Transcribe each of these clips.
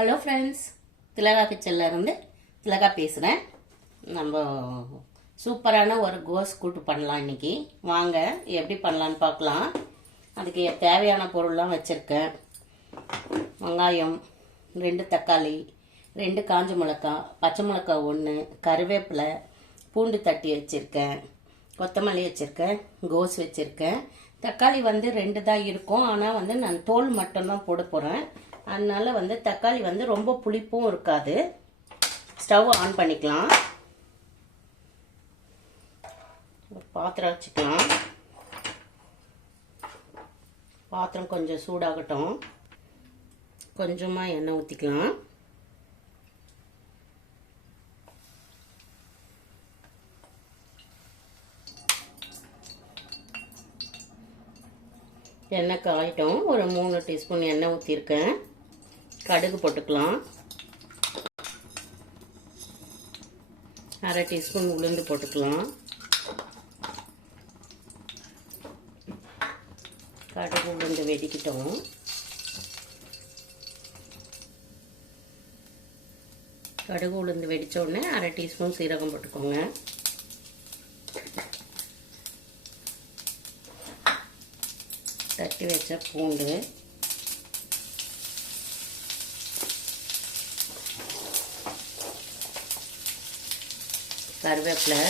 Hello friends, திலகா கிச்சனில் இருந்து திலகா பேசுகிறேன். நம்ம சூப்பரான ஒரு கோஸ் கூட்டு பண்ணலாம் இன்னைக்கு. வாங்க எப்படி பண்ணலான்னு பார்க்கலாம். அதுக்கு தேவையான பொருள்லாம் வச்சுருக்கேன். வெங்காயம் 2, தக்காளி 2, காஞ்ச மிளகாய், பச்சை மிளகாய் 1, கருவேப்பிலை, பூண்டு தட்டி வச்சுருக்கேன், கொத்தமல்லி வச்சுருக்கேன், கோஸ் வச்சுருக்கேன். தக்காளி 2 தான் இருக்கும், ஆனால் நான் தோல் மட்டும்தான் போட போகிறேன். அதனால தக்காளி ரொம்ப புளிப்பும் இருக்காது. ஸ்டவ் ஆன் பண்ணிக்கலாம். ஒரு பாத்திரம் வச்சுக்கலாம். பாத்திரம் கொஞ்சம் சூடாகட்டும். கொஞ்சமாக எண்ணெய் ஊற்றிக்கலாம். எண்ணெய் காயிட்டும். ஒரு 3 டீஸ்பூன் எண்ணெய் ஊற்றிருக்கேன். கடுகு போட்டுக்கலாம். 1/2 டீஸ்பூன் உளுந்து போட்டுக்கலாம். கடுகு உளுந்து வெடிக்கிட்டோம். கடுகு உளுந்து வெடிச்ச உடனே 1/2 டீஸ்பூன் சீரகம் போட்டுக்கோங்க. தட்டி வச்ச பூண்டு, கருவேப்பிலை,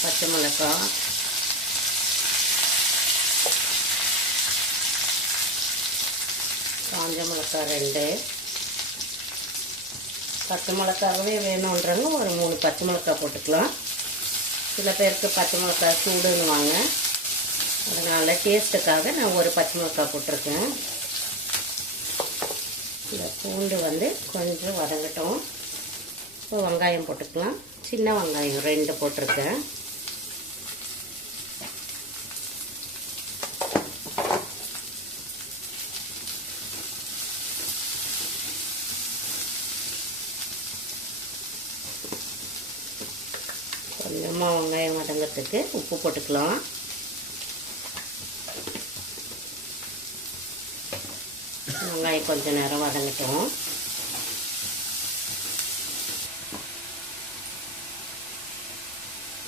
பச்சை மிளகாய், காஞ்ச மிளகாய் 2, பச்சை மிளகாவே வேணுன்றவங்க ஒரு 3 பச்சை மிளகாய் போட்டுக்கலாம். சில பேருக்கு பச்சை மிளகாய் சூடுன்னுவாங்க, அதனால் டேஸ்ட்டுக்காக நான் ஒரு பச்சை மிளகாய் போட்டிருக்கேன். இந்த பூண்டு கொஞ்சம் வதங்கட்டும். இப்போ வெங்காயம் போட்டுக்கலாம். சின்ன வெங்காயம் 2 போட்டிருக்கேன். கொஞ்சமாக வெங்காயம் வதங்கிறதுக்கு உப்பு போட்டுக்கலாம். வெங்காயம் கொஞ்சம் நேரம் வதங்கட்டும்.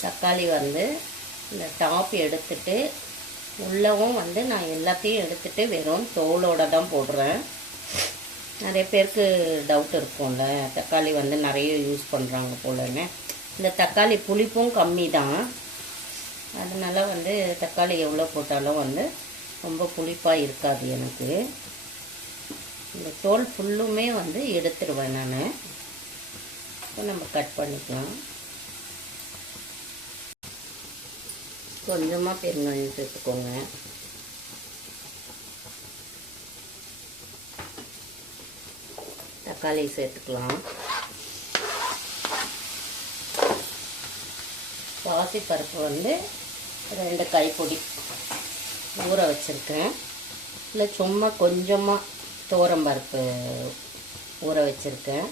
தக்காளி இந்த டாப் எடுத்துட்டு உள்ளவும் நான் எல்லாத்தையும் எடுத்துட்டு வெறும் தோலோட தான் போடுறேன். நிறைய பேருக்கு டவுட் இருக்கும்ல, தக்காளி நிறைய யூஸ் பண்ணுறாங்க போலன்னு. இந்த தக்காளி புளிப்பும் கம்மி தான், அதனால தக்காளி எவ்வளோ போட்டாலும் ரொம்ப புளிப்பாக இருக்காது எனக்கு. இந்த தோல் ஃபுல்லுமே எடுத்துருவேன் நான். இப்போ நம்ம கட் பண்ணிக்கலாம். கொஞ்சமாக பெருங்காயம் சேர்த்துக்கோங்க. தக்காளி சேர்த்துக்கலாம். பாசிப்பருப்பு 2 கைப்பொடி ஊற வச்சுருக்கேன். இல்லை சும்மா கொஞ்சமாக துவரம்பருப்பு ஊற வச்சுருக்கேன்.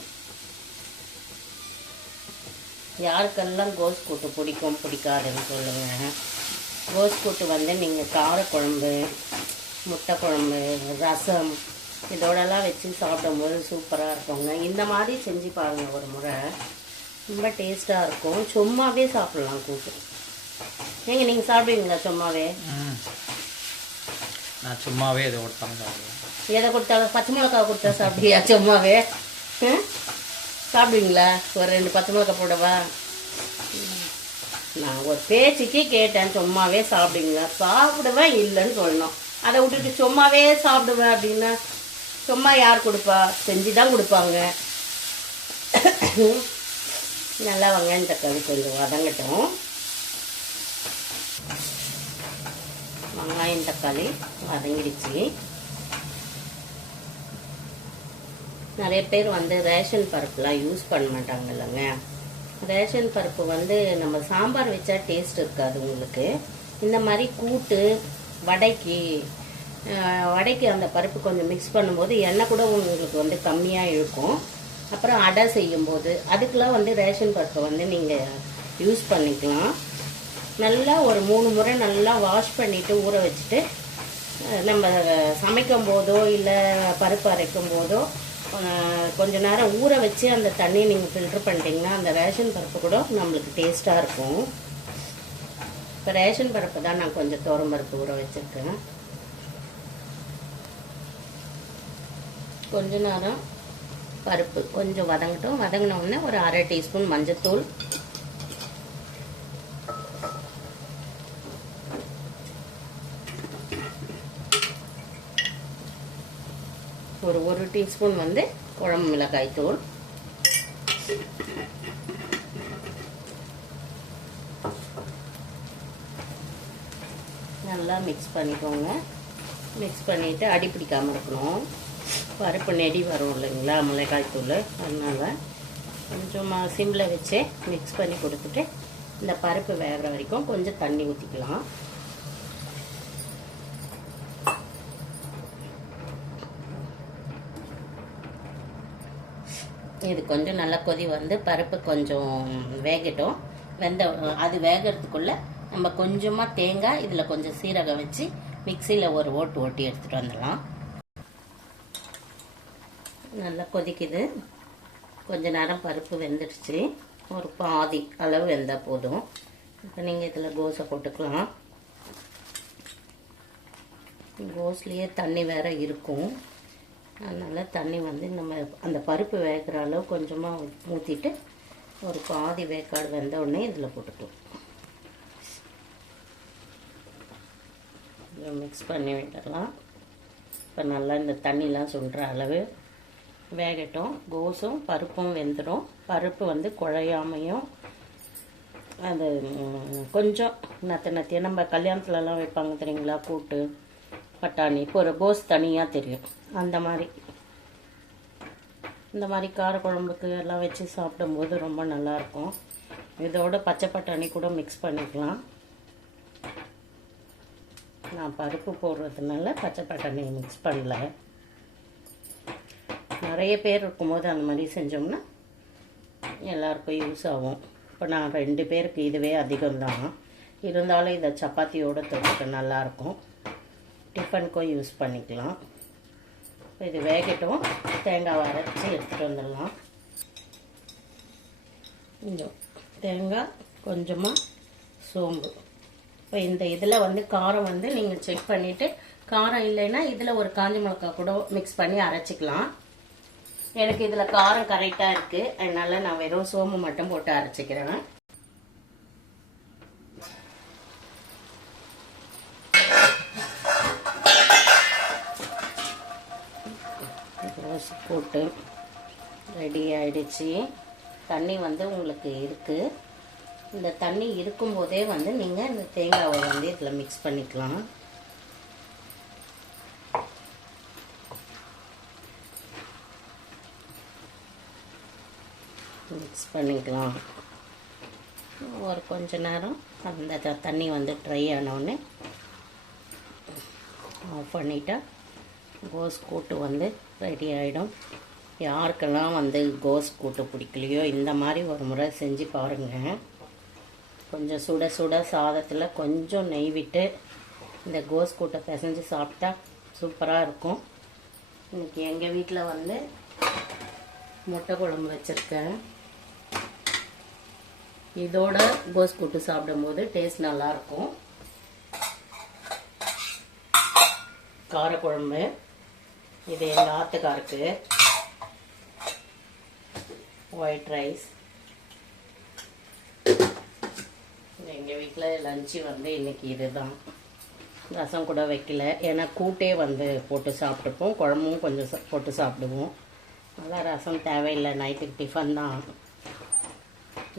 யாருக்கெல்லாம் கோஸ் கூட்டு பிடிக்கும் பிடிக்காதுன்னு சொல்லுங்கள். கோஸ் கூட்டு நீங்கள் காரக்குழம்பு, முட்டை குழம்பு, ரசம் இதோடலாம் வச்சு சாப்பிடும்போது சூப்பராக இருக்குங்க. இந்த மாதிரி செஞ்சு பாருங்கள் ஒரு முறை, ரொம்ப டேஸ்ட்டாக இருக்கும். சும்மாவே சாப்பிட்லாம் கூட்டு. நீங்கள் சாப்பிடுவீங்களா சும்மாவே? நான் சும்மாவே எதை கொடுத்தாலும் சாப்பிடுவேன். எதை கொடுத்தாலும் பச்சை மிளகாய் கொடுத்தா சாப்பிடுவியா? சும்மாவே சாப்பிடுவீங்களா? ஒரு 2 பச்சை மிளகாய் போடவா? நான் ஒரு பேச்சுக்கே கேட்டேன், சும்மாவே சாப்பிடுவீங்களா? சாப்பிடுவேன் இல்லைன்னு சொல்லணும். அதை விட்டுட்டு சும்மாவே சாப்பிடுவேன் அப்படின்னா சும்மா யார் கொடுப்பா? செஞ்சு தான் கொடுப்பாங்க. நல்லா வெங்காயம் தக்காளி கொஞ்சம் வதங்கட்டும். வெங்காயம் தக்காளி வதங்கிடுச்சு. நிறைய பேர் ரேஷன் பருப்புலாம் யூஸ் பண்ண மாட்டாங்க இல்லைங்க. ரேஷன் பருப்பு நம்ம சாம்பார் வச்சா டேஸ்ட் இருக்காது உங்களுக்கு. இந்த மாதிரி கூட்டு வடைக்கு அந்த பருப்பு கொஞ்சம் மிக்ஸ் பண்ணும்போது எண்ணெய் கூட உங்களுக்கு கம்மியாக இருக்கும். அப்புறம் அடை செய்யும்போது அதுக்கெலாம் ரேஷன் பருப்பை நீங்கள் யூஸ் பண்ணிக்கலாம். நல்லா ஒரு 3 முறை நல்லா வாஷ் பண்ணிவிட்டு ஊற வச்சுட்டு நம்ம சமைக்கும் போதோ இல்லை பருப்பு அரைக்கும் போதோ கொஞ்ச நேரம் ஊற வச்சு அந்த தண்ணியை நீங்கள் ஃபில்ட்ரு பண்ணிட்டீங்கன்னா அந்த ரேஷன் பருப்பு கூட நம்மளுக்கு டேஸ்ட்டாக இருக்கும். இப்போ ரேஷன் பருப்பு தான் நான் கொஞ்சம் துவரம் பருப்பு ஊற வச்சுருக்கேன். கொஞ்ச நேரம் பருப்பு கொஞ்சம் வதங்கட்டும். வதங்கின உடனே ஒரு 1/2 டீஸ்பூன் மஞ்சத்தூள், ஒரு 1 டீஸ்பூன் வந்து குழம்பு மிளகாய் தூள், நல்லா மிக்ஸ் பண்ணிக்கோங்க. மிக்ஸ் பண்ணிவிட்டு அடி பிடிக்காமல் இருக்கணும். பருப்பு நெடி வரும் இல்லைங்களா மிளகாய் தூள், அதனால் கொஞ்சம் சிம்மில் வச்சு மிக்ஸ் பண்ணி கொடுத்துட்டு இந்த பருப்பு வேகிற வரைக்கும் கொஞ்சம் தண்ணி ஊற்றிக்கலாம். இது கொஞ்சம் நல்லா கொதி வந்து பருப்பு கொஞ்சம் வேகட்டும். அது வேகிறதுக்குள்ளே நம்ம கொஞ்சமாக தேங்காய், இதில் கொஞ்சம் சீரகம் வச்சு மிக்சியில் ஒரு ஓட்டி எடுத்துகிட்டு வந்துடலாம். நல்லா கொதிக்குது. கொஞ்ச நேரம் பருப்பு வெந்துடுச்சு. ஒரு பாதி அளவு வெந்தால் போதும். இப்போ நீங்கள் இதில் கோஸை போட்டுக்கலாம். கோஸ்லேயே தண்ணி வேற இருக்கும், அதனால் தண்ணி வந்து நம்ம அந்த பருப்பு வேகிற அளவு கொஞ்சமாக ஊற்றிட்டு ஒரு பாதி வேக்காடு வெந்த உடனே இதில் போட்டுக்கலாம். இதை மிக்ஸ் பண்ணி விட்டுடலாம். இப்போ நல்லா இந்த தண்ணிலாம் சுண்டுற அளவு வேகட்டும். கோஸும் பருப்பும் வெந்துடும். பருப்பு வந்து குழையாமையும் அது கொஞ்சம் நத்தியாக நம்ம கல்யாணத்துலலாம் வைப்பாங்க தெரியுங்களா, கூட்டு பட்டாணி, இப்போ ஒரு கோஸ் தனியாக தெரியும். அந்த மாதிரி இந்த மாதிரி காரக்குழம்புக்கு எல்லாம் வச்சு சாப்பிடும்போது ரொம்ப நல்லாயிருக்கும். இதோட பச்சை பட்டாணி கூட மிக்ஸ் பண்ணிக்கலாம். நான் பருப்பு போடுறதுனால பச்சை பட்டாணி மிக்ஸ் பண்ணல. நிறைய பேர் இருக்கும்போது அந்த மாதிரி செஞ்சோம்னா எல்லாருக்கும் யூஸ் ஆகும். இப்போ நான் 2 பேருக்கு இதுவே அதிகம்தான், இருந்தாலும் இதை சப்பாத்தியோடு தொட்டுக்க நல்லாயிருக்கும். டிஃபனுக்கும் யூஸ் பண்ணிக்கலாம். இது வேகட்டும். தேங்காய் அரைச்சி எடுத்துகிட்டு வந்துடலாம். கொஞ்சம் தேங்காய், கொஞ்சமாக சோம்பு. இப்போ இந்த இதில் வந்து காரம் வந்து நீங்கள் செக் பண்ணிவிட்டு, காரம் இல்லைன்னா இதில் ஒரு காஞ்ச மிளகாய் கூட மிக்ஸ் பண்ணி அரைச்சிக்கலாம். எனக்கு இதில் காரம் கரெக்டாக இருக்குது, அதனால நான் வெறும் சோம்பு மட்டும் போட்டு அரைச்சிக்கிறேன். போட்டு ரெடி ஆயிடுச்சு. தண்ணி வந்து உங்களுக்கு இருக்குது. இந்த தண்ணி இருக்கும்போதே வந்து நீங்கள் இந்த தேங்காவை வந்து இதில் மிக்ஸ் பண்ணிக்கலாம். மிக்ஸ் பண்ணிக்கலாம். ஒரு கொஞ்ச நேரம் அந்த தண்ணி வந்து ட்ரை ஆனவுடனே ஆஃப் பண்ணிட்டா கோஸ் கூட்டு வந்து ரெடி ஆகிடும். யாருக்கெல்லாம் வந்து கோஸ் கூட்டு பிடிக்கலையோ இந்த மாதிரி ஒரு முறை செஞ்சு பாருங்கள். கொஞ்சம் சுட சுட சாதத்தில் கொஞ்சம் நெய் விட்டு இந்த கோஸ் கூட்டை பிசைஞ்சு சாப்பிட்டா சூப்பராக இருக்கும். இன்றைக்கி எங்கள் வீட்டில் வந்து முட்டை குழம்பு வச்சுருக்கேன். இதோட கோஸ் கூட்டு சாப்பிடும்போது டேஸ்ட் நல்லாயிருக்கும். காரக்குழம்பு இது எங்கள் ஆத்துக்காருக்கு. White rice. எங்கள் வீட்டில் லஞ்சு வந்து இன்றைக்கி இதுதான். ரசம் கூட வைக்கல, ஏன்னா கூட்டே வந்து போட்டு சாப்பிட்டுப்போம், குழம்பும் கொஞ்சம் போட்டு சாப்பிடுவோம். அதான் ரசம் தேவையில்லை, நைட்டுக்கு டிஃபன் தான்.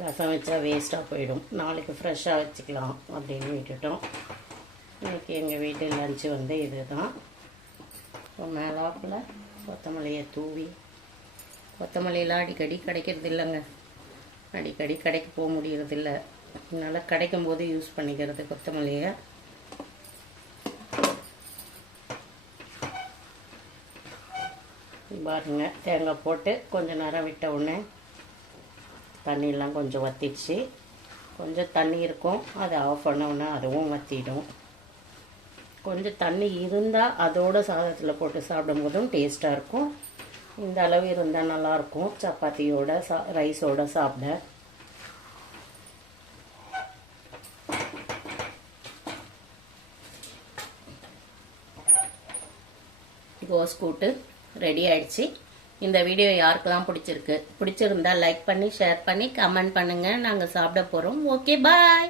ரசம் வச்சா வேஸ்ட்டாக போயிடும், நாளைக்கு ஃப்ரெஷ்ஷாக வச்சுக்கலாம் அப்படின்னு விட்டுட்டோம். இன்றைக்கி எங்கள் வீட்டு லஞ்சு வந்து இது தான். மேலாப்பில் கொத்தமல்லியை தூவி, கொத்தமல்லியெல்லாம் அடிக்கடி கிடைக்கிறது இல்லைங்க, அடிக்கடி கடைக்கு போக முடியறதில்ல, அதனால் கிடைக்கும் போது யூஸ் பண்ணிக்கிறது கொத்தமல்லியை. பாருங்க, தேங்காய் போட்டு கொஞ்சம் நேரம் விட்ட உடனே தண்ணியெல்லாம் கொஞ்சம் வற்றிடுச்சு. கொஞ்சம் தண்ணி இருக்கும், அதை ஆஃப் பண்ணோன்னா அதுவும் வற்றிடும். கொஞ்சம் தண்ணி இருந்தால் அதோட சாதத்தில் போட்டு சாப்பிடும்போதும் டேஸ்ட்டாக இருக்கும். இந்த அளவு இருந்தால் நல்லாயிருக்கும் சப்பாத்தியோட ரைஸோட சாப்பிட. கோஸ் கூட்டு ரெடி ஆயிடுச்சு. இந்த வீடியோ யாருக்கெல்லாம் பிடிச்சிருந்தா லைக் பண்ணி ஷேர் பண்ணி கமெண்ட் பண்ணுங்க. நாங்கள் சாப்பிட போகிறோம். ஓகே, பாய்.